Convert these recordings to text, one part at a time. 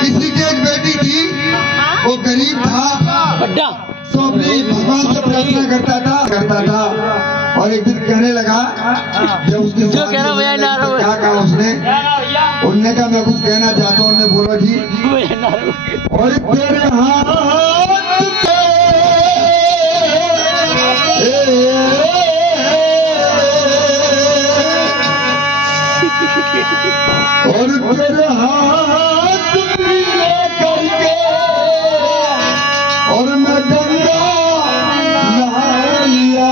किसी की एक बेटी थी, वो गरीब था, तो अपने भगवान से प्रार्थना करता था और एक दिन कहने लगा, जब उसके क्या कहा उसने, उनने कहा मैं कुछ कहना चाहता हूँ, उनने बोला जी, और तेरे हाथ और तेरे हाथ पीले करके और मैं गंगा नहा लिया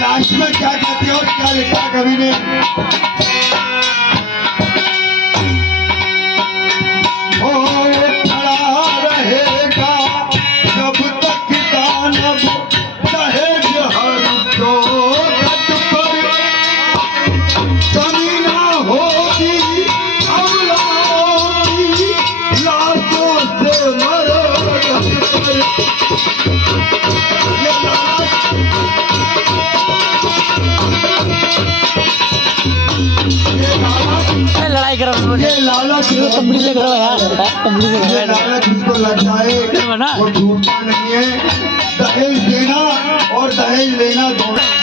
लास्ट में क्या कहती है और क्या लिखा कवि ने, लड़ाई कर लालच कंपनी से करो यार, कंपनी से करो, लालच जिसको लग जाए वो झूठता नहीं है। दहेज देना और दहेज लेना दोनों